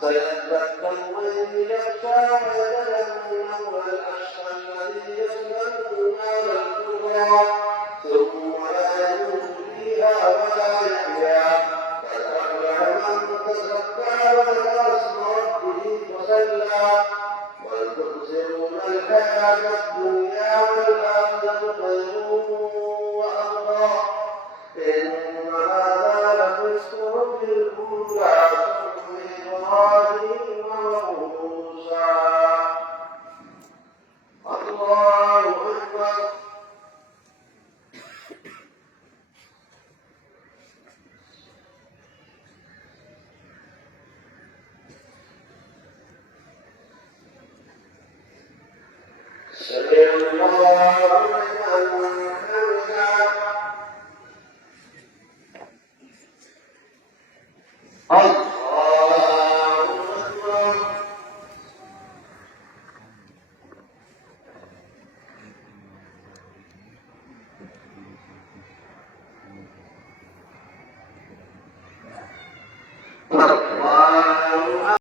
سيذكر من يخشى ويتجنبها الأشقى الذي يصلى النار الكبرى ثم لا يموت فيها ولا يحيا. قد أفلح من تزكى وذكر اسم ربه فصلى بل تؤثرون الحياة الدنيا والآخرة خير وأبقى إن هذا لفي الصحف الأولى صحف إبراهيم وموسى. الله